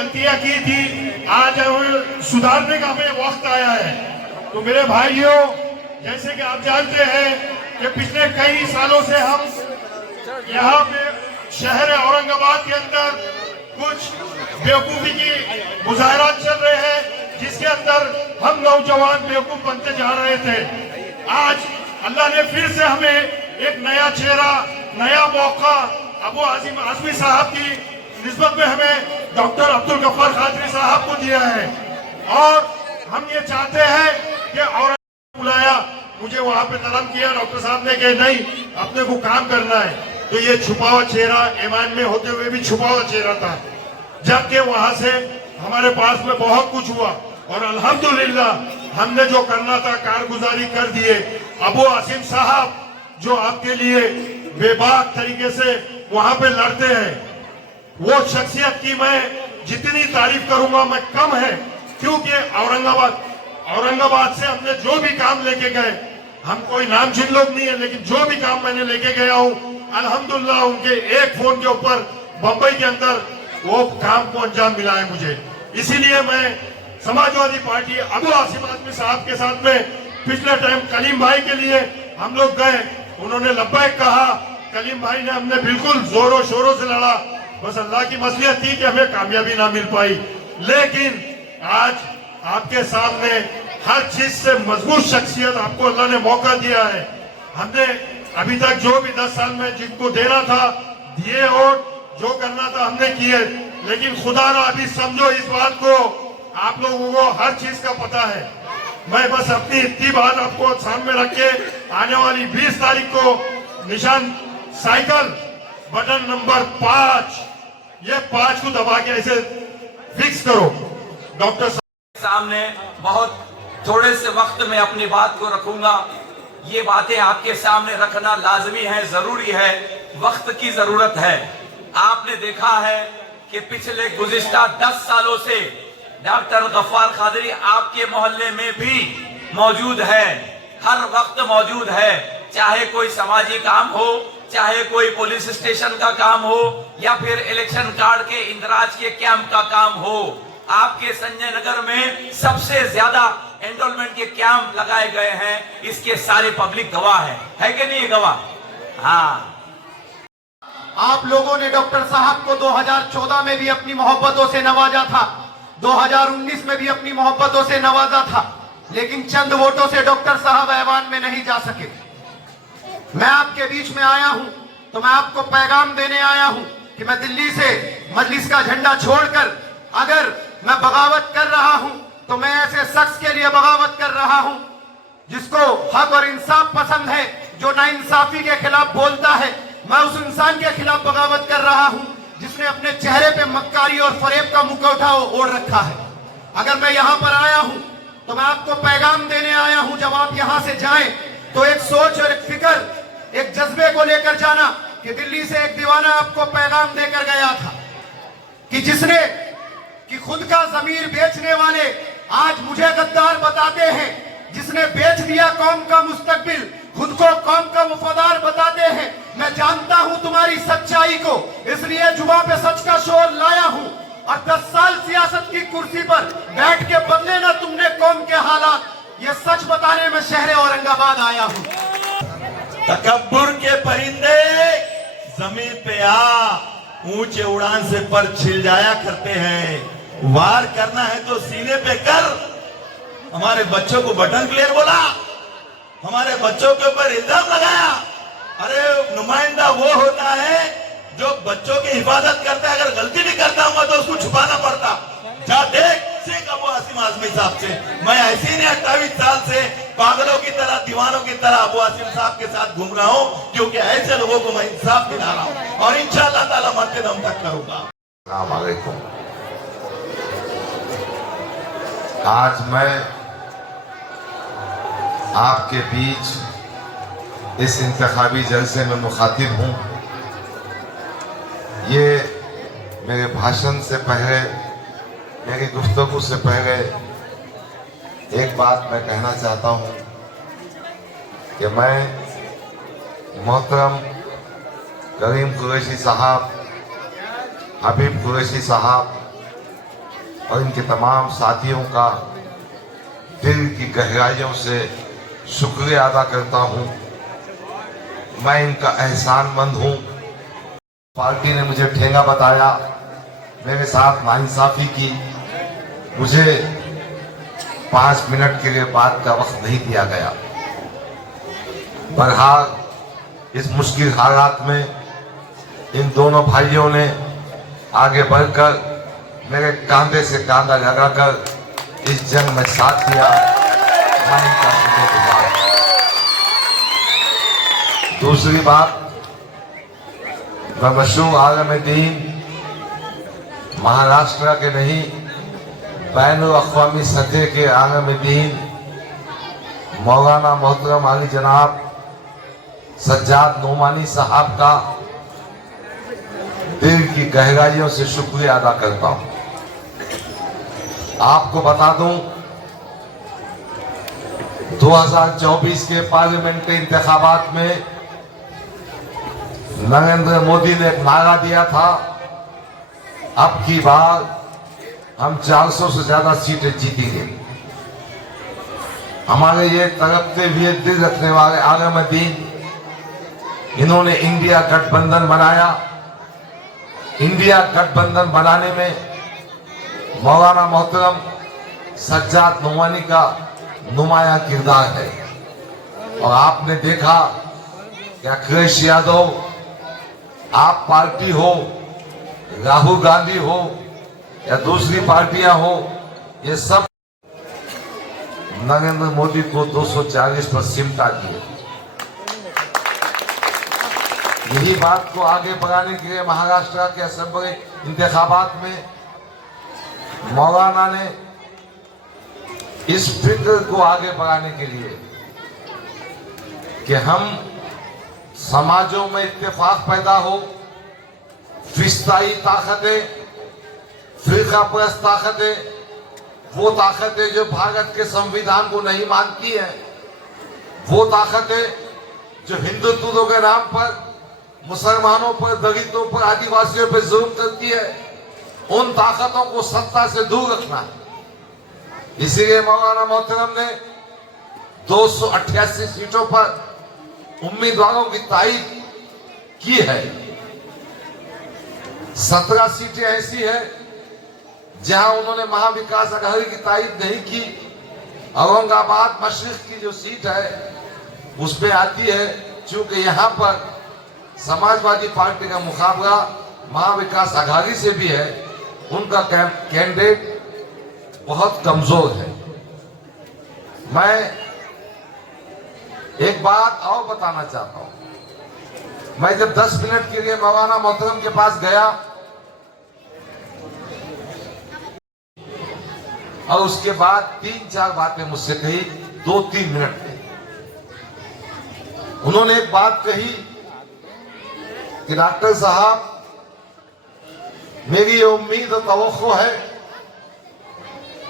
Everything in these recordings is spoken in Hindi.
गलतियां की थी, आज सुधारने का हमें वक्त आया है। तो मेरे भाइयों, जैसे कि आप जानते हैं कि पिछले कई सालों से हम यहाँ पे शहर औरंगाबाद के अंदर कुछ बेवकूफी की मुजाहरात चल रहे हैं, जिसके अंदर हम नौजवान बेवकूफ बनते जा रहे थे। आज अल्लाह ने फिर से हमें एक नया चेहरा, नया मौका अबू आसिम आजमी साहब की निस्बत में हमें डॉक्टर अब्दुल गफ्फार कादरी साहब को दिया है। और हम ये चाहते हैं कि और बुलाया, मुझे वहां पे तलब किया, डॉक्टर साहब ने कहा नहीं, अपने को काम करना है। तो ये छुपा हुआ चेहरा, ईमान में होते हुए भी छुपा हुआ चेहरा था। जबकि वहां से हमारे पास में बहुत कुछ हुआ और अल्हम्दुलिल्लाह हमने जो करना था कारगुजारी कर दिए। अबू आसिम साहब जो आपके लिए बेबाक तरीके से वहां पे लड़ते हैं, वो शख्सियत की मैं जितनी तारीफ करूंगा मैं कम है, क्योंकि औरंगाबाद से हमने जो भी काम लेके गए, हम कोई नामचीन लोग नहीं है, लेकिन जो भी काम मैंने लेके गया हूं अल्हम्दुलिल्लाह उनके एक फोन के ऊपर बंबई के अंदर वो काम को अंजाम मिला है मुझे। इसीलिए मैं समाजवादी पार्टी अबू आसिम आजमी साहब के साथ में पिछले टाइम कलीम भाई के लिए हम लोग गए, उन्होंने लब्बैक कहा, कलीम भाई ने हमने बिल्कुल जोरों शोरों से लड़ा। बस अल्लाह की मसलियत थी कि हमें कामयाबी ना मिल पाई, लेकिन आज आपके सामने हर चीज से मजबूत शख्सियत आपको अल्लाह ने मौका दिया है। हमने अभी तक जो भी 10 साल में जिनको देना था दिए और जो करना था हमने किए, लेकिन खुदा ना अभी समझो इस बात को, आप लोगों को हर चीज का पता है। मैं बस अपनी इतनी बात आपको सामने रख के आने वाली 20 तारीख को निशान साइकिल बटन नंबर 5, ये 5 को दबा के ऐसे फिक्स करो। डॉक्टर सामने बहुत थोड़े से वक्त में अपनी बात को रखूंगा। ये बातें आपके सामने रखना लाजमी है, जरूरी है, वक्त की जरूरत है। आपने देखा है कि पिछले गुज़िश्ता 10 सालों से डॉक्टर गफ्फार कादरी आपके मोहल्ले में भी मौजूद है, हर वक्त मौजूद है। चाहे कोई समाजी काम हो, चाहे कोई पुलिस स्टेशन का काम हो, या फिर इलेक्शन कार्ड के इंदराज के कैंप का काम हो। आपके संजय नगर में सबसे ज्यादा एनरोलमेंट के कैंप लगाए गए हैं, इसके सारे पब्लिक गवाह है कि नहीं गवाह? हाँ, आप लोगों ने डॉक्टर साहब को 2014 में भी अपनी मोहब्बतों से नवाजा था, 2019 में भी अपनी मोहब्बतों से नवाजा था, लेकिन चंद वोटों से डॉक्टर साहब ऐवान में नहीं जा सके। मैं आपके बीच में आया हूं तो मैं आपको पैगाम देने आया हूं कि मैं दिल्ली से मजलिस का झंडा छोड़कर अगर मैं बगावत कर रहा हूं तो मैं ऐसे शख्स के लिए बगावत कर रहा हूं जिसको हक और इंसाफ पसंद है, जो नाइंसाफी के खिलाफ बोलता है। मैं उस इंसान के खिलाफ बगावत कर रहा हूं जिसने अपने चेहरे पे मक्कारी और फरेब का मुखौटा ओढ़ रखा है। अगर मैं यहाँ पर आया हूं तो मैं आपको पैगाम देने आया हूं, जब आप यहाँ से जाएं तो एक सोच और एक फिक्र, एक जज्बे को लेकर जाना कि दिल्ली से एक दीवाना आपको पैगाम देकर गया था कि जिसने कि खुद का जमीर बेचने वाले आज मुझे गद्दार बताते हैं, जिसने बेच दिया कौम का मुस्तकबिल, खुद को कौम का वफादार बताते हैं। मैं जानता हूं तुम्हारी सच्चाई को, इसलिए जुबान पे सच का शोर लाया हूं और 10 साल सियासत की कुर्सी पर बैठ के बदले ना तुमने कौम के हालात, ये सच बताने में शहर औरंगाबाद आया हूं। तकब्बुर के परिंदे जमीन पे आ, ऊंचे उड़ान से पर छिल जाया करते हैं। वार करना है तो सीने पे कर। हमारे बच्चों को बटन प्लेयर बोला, हमारे बच्चों के ऊपर इल्जाम लगाया। अरे नुमाइंदा वो होता है जो बच्चों की हिफाजत करता है, अगर गलती भी करता हूँ तो उसको छुपाना पड़ता। जा देख सीख अबू आसिम आजमी साहब से। मैं ऐसे ही 28 साल से पागलों की तरह, दीवानों की तरह अबू आसिम साहब के साथ घूम रहा हूँ, क्योंकि ऐसे लोगों को मैं इंसाफ दिला रहा हूँ और इंशाअल्लाह ताला मरते दम तक करूंगा। अस्सलाम वालेकुम। आज मैं आपके बीच इस इंतखाबी जलसे में मुखातिब हूँ। ये मेरे भाषण से पहले, मेरी गुफ्तगू से पहले एक बात मैं कहना चाहता हूँ कि मैं मोहतरम करीम कुरैशी साहब, हबीब कुरैशी साहब और इनके तमाम साथियों का दिल की गहराइयों से शुक्रिया अदा करता हूं। मैं इनका एहसानमंद हूं। पार्टी ने मुझे ठेंगा बताया, मेरे साथ नाइंसाफी की, मुझे 5 मिनट के लिए बात का वक्त नहीं दिया गया। बहरहाल इस मुश्किल हालात में इन दोनों भाइयों ने आगे बढ़कर मेरे कंधे से कंधा लगाकर इस जंग में साथ दिया। मैं इनका शुक्रगुजार हूं। दूसरी बात, मैं मशहूर आलम दीन महाराष्ट्र के नहीं, बैनुल-अक़वामी सतह के आलम दीन मौलाना मोहतरम अली जनाब सज्जाद नोमानी साहब का दिल की गहराइयों से शुक्रिया अदा करता हूं। आपको बता दूं, 2024 के पार्लियामेंट्री इंतखाबात में नरेंद्र मोदी ने एक नारा दिया था, अब की बार हम 400 से ज्यादा सीटें जीतेंगे। हमारे ये तड़पते हुए दिल रखने वाले आलम दीन, इन्होंने इंडिया गठबंधन बनाया। इंडिया गठबंधन बनाने में मौलाना मोहतरम सज्जाद नोमानी का नुमाया किरदार है। और आपने देखा कि अखिलेश यादव, आप पार्टी हो, राहुल गांधी हो या दूसरी पार्टियां हो, ये सब नरेंद्र मोदी को 240 पर सिमटा दिए। यही बात को आगे बढ़ाने के लिए महाराष्ट्र के असेंबली इंतखाबात में मौलाना ने इस फिक्र को आगे बढ़ाने के लिए कि हम समाजों में इत्तेफाक पैदा हो, फिस्ताई ताकतें, फिरका परस्त ताकतें, वो ताकतें जो भारत के संविधान को नहीं मानती है, वो ताकतें जो हिंदुत्व के नाम पर मुसलमानों पर, दलितों पर, आदिवासियों पर जुल्म करती है, उन ताकतों को सत्ता से दूर रखना है। इसीलिए मौलाना मोहतरम ने 288 सीटों पर उम्मीदवारों की तायीद की है। 17 सीटें ऐसी है जहां उन्होंने महाविकास अघाड़ी की तायीद नहीं की। औरंगाबाद मशरिक की जो सीट है उसमें आती है, चूंकि यहां पर समाजवादी पार्टी का मुकाबला महाविकास अघाड़ी से भी है, उनका कैंडिडेट बहुत कमजोर है। मैं एक बात और बताना चाहता हूं। मैं जब 10 मिनट के लिए मौलाना मोहतरम के पास गया और उसके बाद 3-4 बातें मुझसे कही, 2-3 मिनट में उन्होंने एक बात कही कि डॉक्टर साहब, मेरी ये उम्मीद और तवक्को है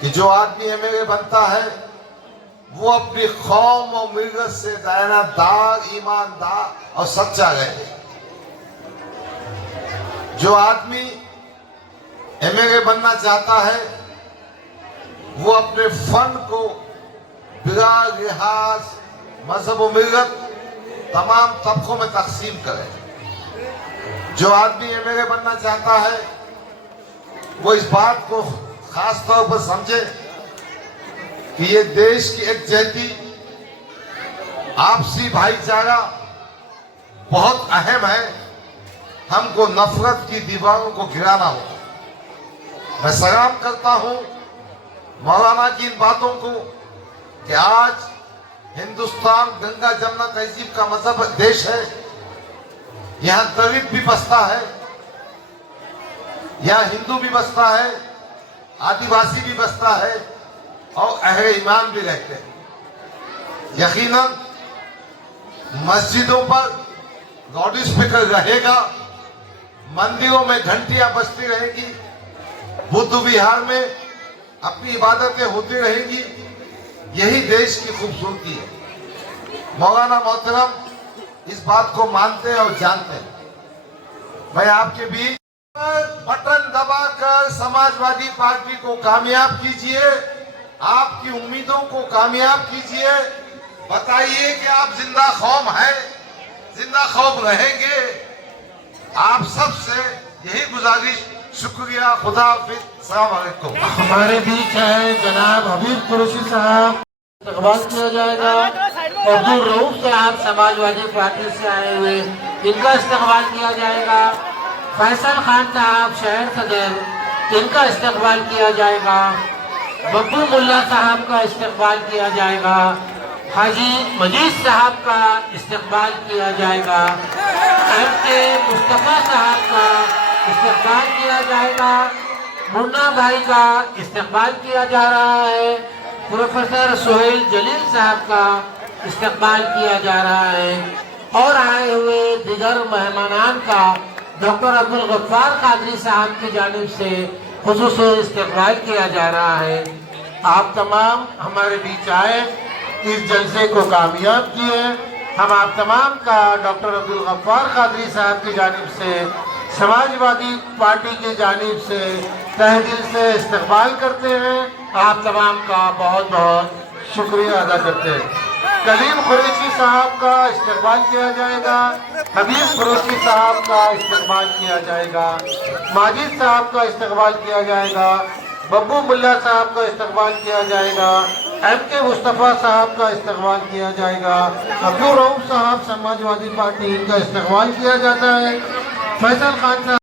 कि जो आदमी एमएलए बनता है वो अपनी कौम और मिल्लत से दयानतदार, ईमानदार और सच्चा रहे। जो आदमी एमएलए बनना चाहता है वो अपने फंड को बिना लिहाज मजहब और मिल्लत तमाम तबकों में तकसीम करे। जो आदमी एमएलए बनना चाहता है वो इस बात को खास तौर पर समझे कि ये देश की एकजुटती, आपसी भाईचारा बहुत अहम है। हमको नफरत की दीवारों को गिराना होगा। मैं सलाम करता हूं मौलाना की इन बातों को कि आज हिंदुस्तान गंगा जमुना तहजीब का मजहब देश है। यहां दलित भी बसता है, यहां हिंदू भी बसता है, आदिवासी भी बसता है और अहले ईमान भी रहते हैं। यकीनन मस्जिदों पर लाउड स्पीकर रहेगा, मंदिरों में घंटियां बजती रहेगी, बुद्ध विहार में अपनी इबादतें होती रहेंगी। यही देश की खूबसूरती है। मौलाना मोहतरम इस बात को मानते हैं और जानते हैं। मैं आपके बीच बटन दबाकर समाजवादी पार्टी को कामयाब कीजिए, आपकी उम्मीदों को कामयाब कीजिए। बताइए कि आप जिंदा कौम हैं, जिंदा कौम रहेंगे। आप सबसे यही गुजारिश, शुक्रिया, खुदा हाफिज, अस्सलाम वालेकुम। हमारे बीच है जनाब हबीब कुरैशी साहब, इस्तकबाल किया जाएगा। अब्दुल रऊफ साहब समाजवादी पार्टी से आए हुए, इनका इस्तकबाल किया जाएगा। फैसल खान साहब शहर सदर, इनका इस्तकबाल किया जाएगा। बब्बू मुल्ला साहब का इस्तकबाल किया जाएगा। हाजी मजीद साहब का इस्तकबाल किया जाएगा। एमके मुस्तफ़ा साहब का इस्तकबाल किया जाएगा। मुन्ना भाई का इस्तकबाल किया जा रहा है। प्रोफेसर सोहेल जलील साहब का इस्तकबाल किया जा रहा है। और आए हुए दिगर मेहमानान का डॉक्टर अब्दुल गफ्फार कादरी साहब की जानिब से खुसूसी इस्तकबाल किया जा रहा है। आप तमाम हमारे बीच आए, इस जलसे को कामयाब किए। हम आप तमाम का डॉक्टर अब्दुल गफ्फार कादरी साहब की जानिब से, समाजवादी पार्टी की जानिब से तहे दिल से इस्तकबाल करते हैं। आप तमाम का बहुत बहुत शुक्रिया अदा करते हैं। कलीम कुरैशी साहब का इस्तकबाल किया जाएगा। हबीब कुरैशी साहब का इस्तकबाल किया जाएगा। माजिद साहब का इस्तकबाल किया जाएगा। बब्बू मुल्ला साहब का इस्तकबाल किया जाएगा। एमके मुस्तफ़ा साहब का इस्तकबाल किया जाएगा। अब्दुल रऊफ साहब समाजवादी पार्टी, इनका इस्तकबाल किया जाता है। फैसल खान साहब